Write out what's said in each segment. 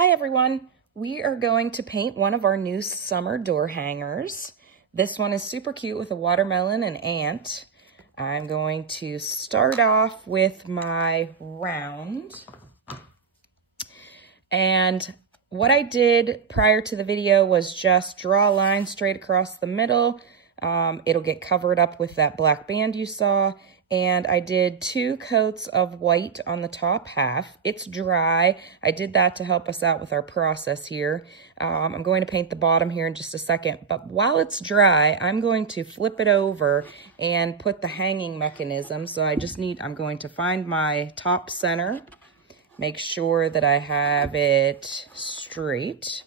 Hi everyone, we are going to paint one of our new summer door hangers. This one is super cute with a watermelon and ant. I'm going to start off with my round. And what I did prior to the video was just draw a line straight across the middle. It'll get covered up with that black band you saw. And I did 2 coats of white on the top half. It's dry. I did that to help us out with our process here. I'm going to paint the bottom here in just a second, but while it's dry, I'm going to flip it over and put the hanging mechanism. So I'm going to find my top center, make sure that I have it straight.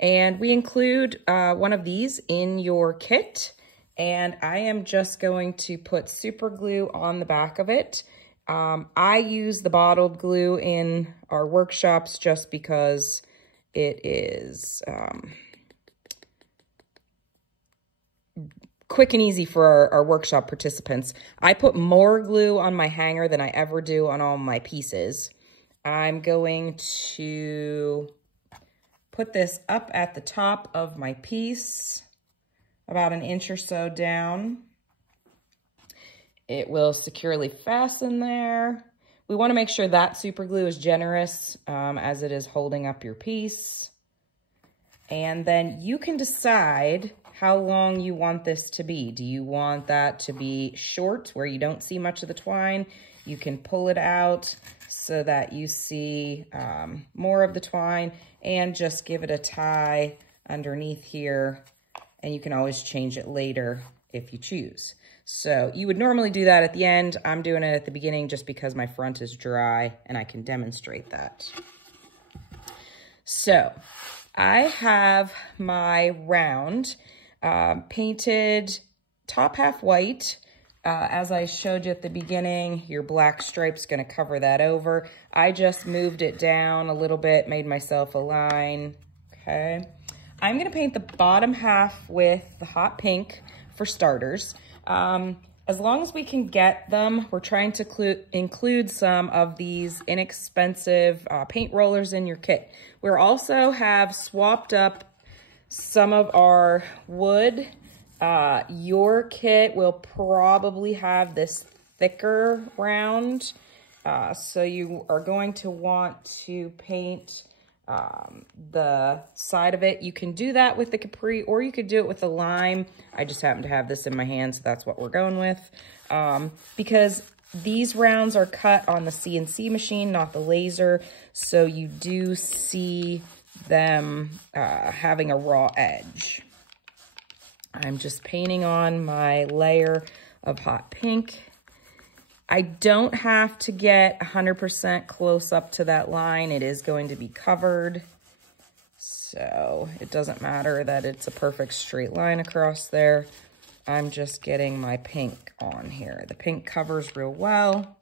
And we include one of these in your kit. And I am just going to put super glue on the back of it. I use the bottled glue in our workshops just because it is quick and easy for our workshop participants. I put more glue on my hanger than I ever do on all my pieces. I'm going to put this up at the top of my piece, about an inch or so down. It will securely fasten there. We want to make sure that super glue is generous as it is holding up your piece. And then you can decide how long you want this to be. Do you want that to be short where you don't see much of the twine? You can pull it out so that you see more of the twine and just give it a tie underneath here. And you can always change it later if you choose. So you would normally do that at the end. I'm doing it at the beginning just because my front is dry and I can demonstrate that. So I have my round painted top half white. As I showed you at the beginning, your black stripe's gonna cover that over. I just moved it down a little bit, made myself a line, okay? I'm gonna paint the bottom half with the hot pink for starters. As long as we can get them, we're trying to include some of these inexpensive paint rollers in your kit. We also have swapped up some of our wood. Your kit will probably have this thicker round. So you are going to want to paint the side of it. You can do that with the Capri or you could do it with the lime. I just happen to have this in my hand, so that's what we're going with. Because these rounds are cut on the CNC machine, not the laser, so you do see them having a raw edge. I'm just painting on my layer of hot pink. I don't have to get 100% close up to that line. It is going to be covered. So it doesn't matter that it's a perfect straight line across there. I'm just getting my pink on here. The pink covers real well.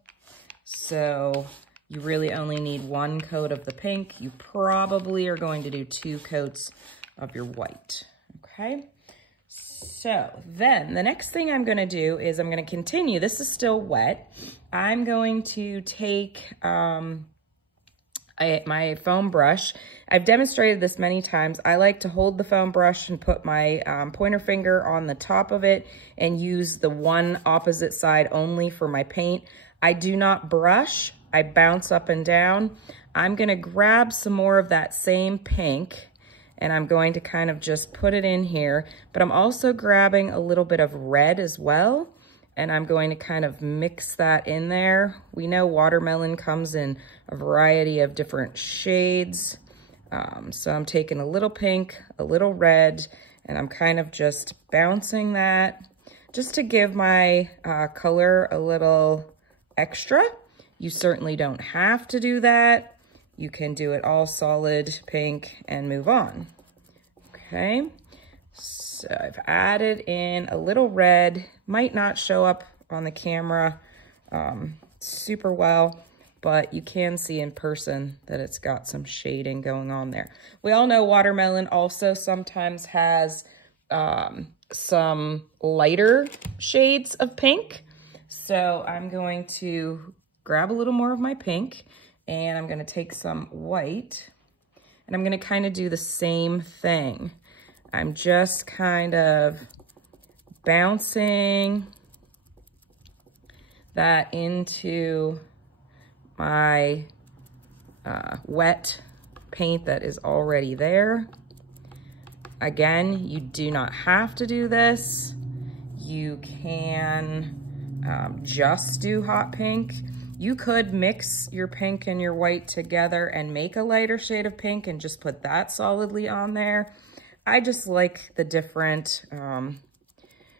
So you really only need 1 coat of the pink. You probably are going to do 2 coats of your white, okay? So then the next thing I'm going to do is I'm going to continue. This is still wet. I'm going to take my foam brush. I've demonstrated this many times. I like to hold the foam brush and put my pointer finger on the top of it and use the one opposite side only for my paint. I do not brush. I bounce up and down. I'm going to grab some more of that same pink and I'm going to kind of just put it in here, but I'm also grabbing a little bit of red as well, and I'm going to kind of mix that in there. We know watermelon comes in a variety of different shades, so I'm taking a little pink, a little red, and I'm kind of just bouncing that just to give my color a little extra. You certainly don't have to do that. You can do it all solid pink and move on. Okay, so I've added in a little red. Might not show up on the camera super well, but you can see in person that it's got some shading going on there. We all know watermelon also sometimes has some lighter shades of pink. So I'm going to grab a little more of my pink and I'm going to take some white And I'm gonna kind of do the same thing. I'm just kind of bouncing that into my wet paint that is already there. Again, you do not have to do this. You can just do hot pink. You could mix your pink and your white together and make a lighter shade of pink and just put that solidly on there. I just like the different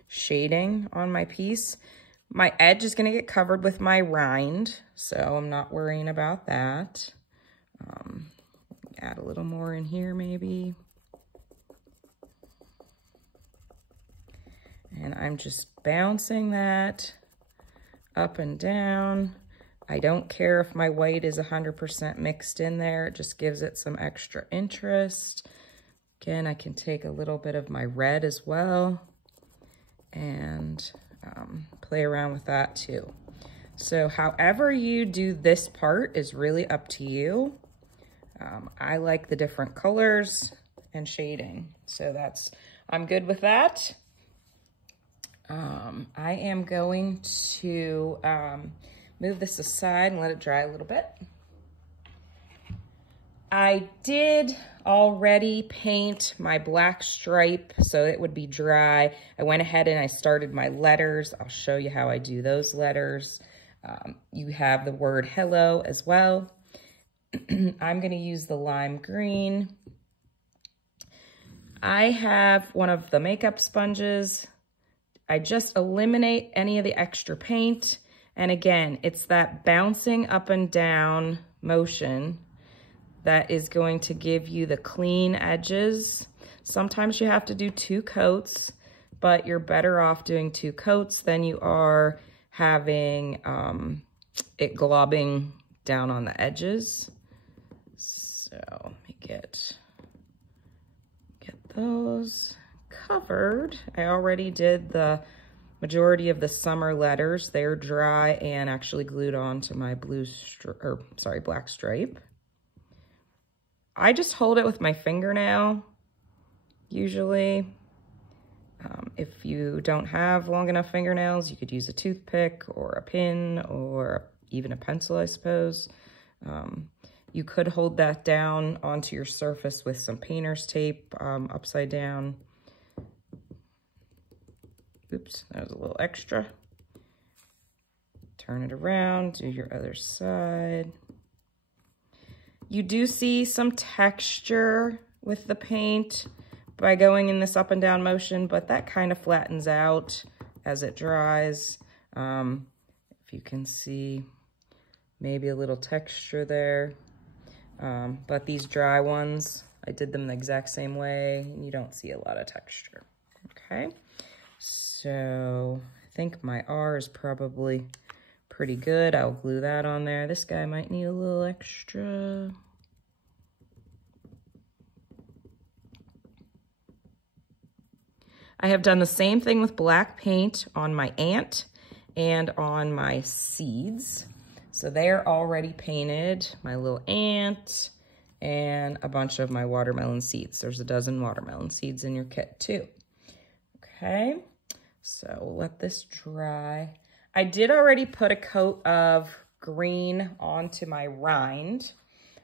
shading on my piece. My edge is gonna get covered with my rind, so I'm not worrying about that. Add a little more in here maybe. And I'm just bouncing that up and down. I don't care if my white is 100% mixed in there. It just gives it some extra interest. Again, I can take a little bit of my red as well and play around with that too. So however you do this part is really up to you. I like the different colors and shading. So I'm good with that. I am going to move this aside and let it dry a little bit. I did already paint my black stripe so it would be dry. I went ahead and I started my letters. I'll show you how I do those letters. You have the word hello as well. I'm going to use the lime green. I have one of the makeup sponges. I just eliminate any of the extra paint. And again, it's that bouncing up and down motion that is going to give you the clean edges. Sometimes you have to do 2 coats, but you're better off doing 2 coats than you are having it globbing down on the edges. So let me get those covered. I already did the majority of the summer letters. They're dry and actually glued on to my black stripe. I just hold it with my fingernail, usually. If you don't have long enough fingernails, you could use a toothpick or a pin or even a pencil, I suppose. You could hold that down onto your surface with some painter's tape upside down. Oops, that was a little extra. Turn it around, do your other side. You do see some texture with the paint by going in this up and down motion, but that kind of flattens out as it dries. If you can see maybe a little texture there. But these dry ones, I did them the exact same way and you don't see a lot of texture. Okay, so I think my R is probably pretty good. I'll glue that on there. This guy might need a little extra. I have done the same thing with black paint on my ant and on my seeds. So they're already painted, my little ant and a bunch of my watermelon seeds. There's a dozen watermelon seeds in your kit too. Okay, so we'll let this dry. I did already put a coat of green onto my rind.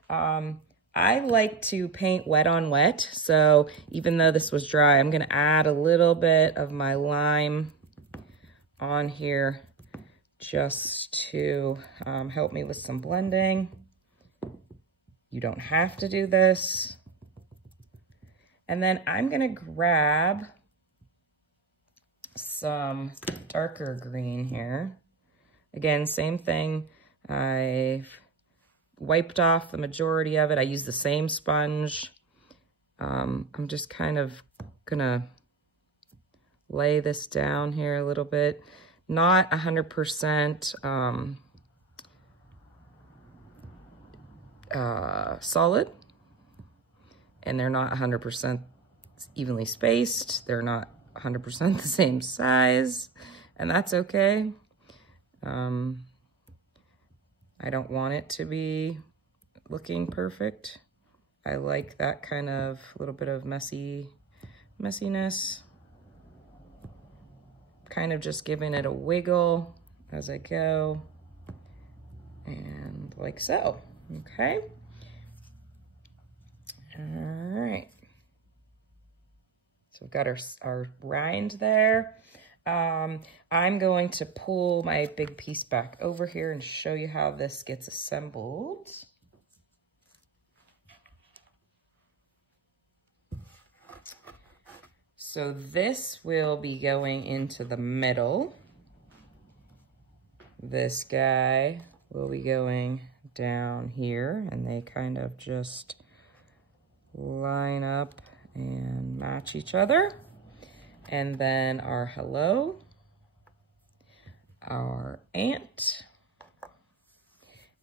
I like to paint wet on wet, so even though this was dry, I'm gonna add a little bit of my lime on here just to help me with some blending. You don't have to do this. And then I'm gonna grab some darker green here. Again, same thing. I've wiped off the majority of it. I use the same sponge. I'm just kind of gonna lay this down here a little bit. Not 100% solid, and they're not 100% evenly spaced. They're not 100% the same size, and that's okay. I don't want it to be looking perfect. I like that kind of little bit of messiness. Kind of just giving it a wiggle as I go, and like so, okay? All right. So we've got our rind there. I'm going to pull my big piece back over here and show you how this gets assembled. So this will be going into the middle. This guy will be going down here, and they kind of just line up and match each other. And then our hello, our ant,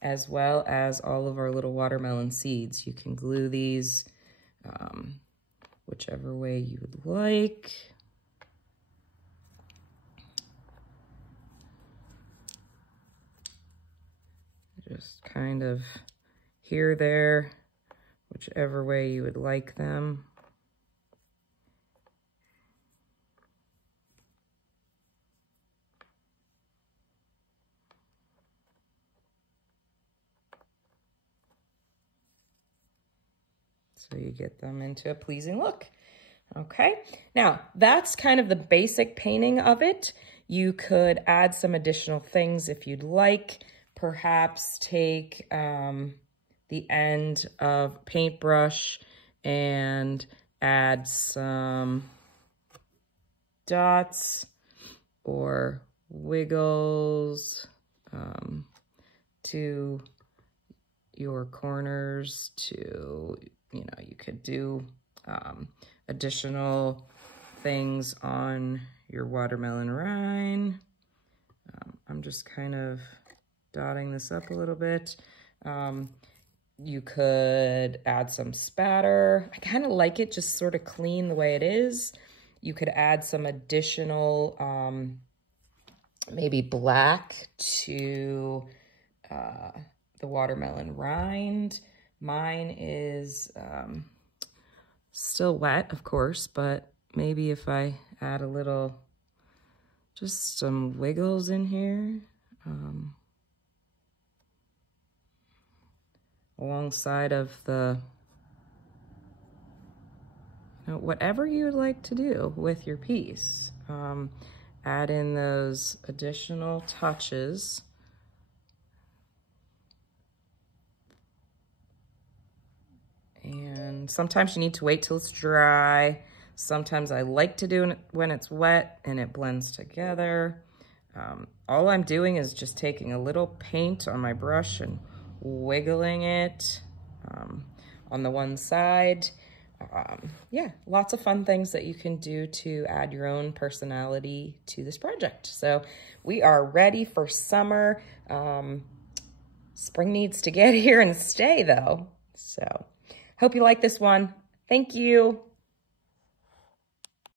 as well as all of our little watermelon seeds. You can glue these whichever way you would like. Just kind of here, there, whichever way you would like them. So you get them into a pleasing look. Okay, now that's kind of the basic painting of it. You could add some additional things if you'd like. Perhaps take the end of paintbrush and add some dots or wiggles to your corners. To, you know, you could do additional things on your watermelon rind. I'm just kind of dotting this up a little bit. You could add some spatter. I kind of like it just sort of clean the way it is. You could add some additional maybe black to the watermelon rind. Mine is still wet, of course, but maybe if I add a little, just some wiggles in here, alongside of the, you know, whatever you would like to do with your piece. Add in those additional touches. And sometimes you need to wait till it's dry. Sometimes I like to do it when it's wet and it blends together. All I'm doing is just taking a little paint on my brush and wiggling it on the one side. Yeah, lots of fun things that you can do to add your own personality to this project. So we are ready for summer. Spring needs to get here and stay though. So hope you like this one. Thank you.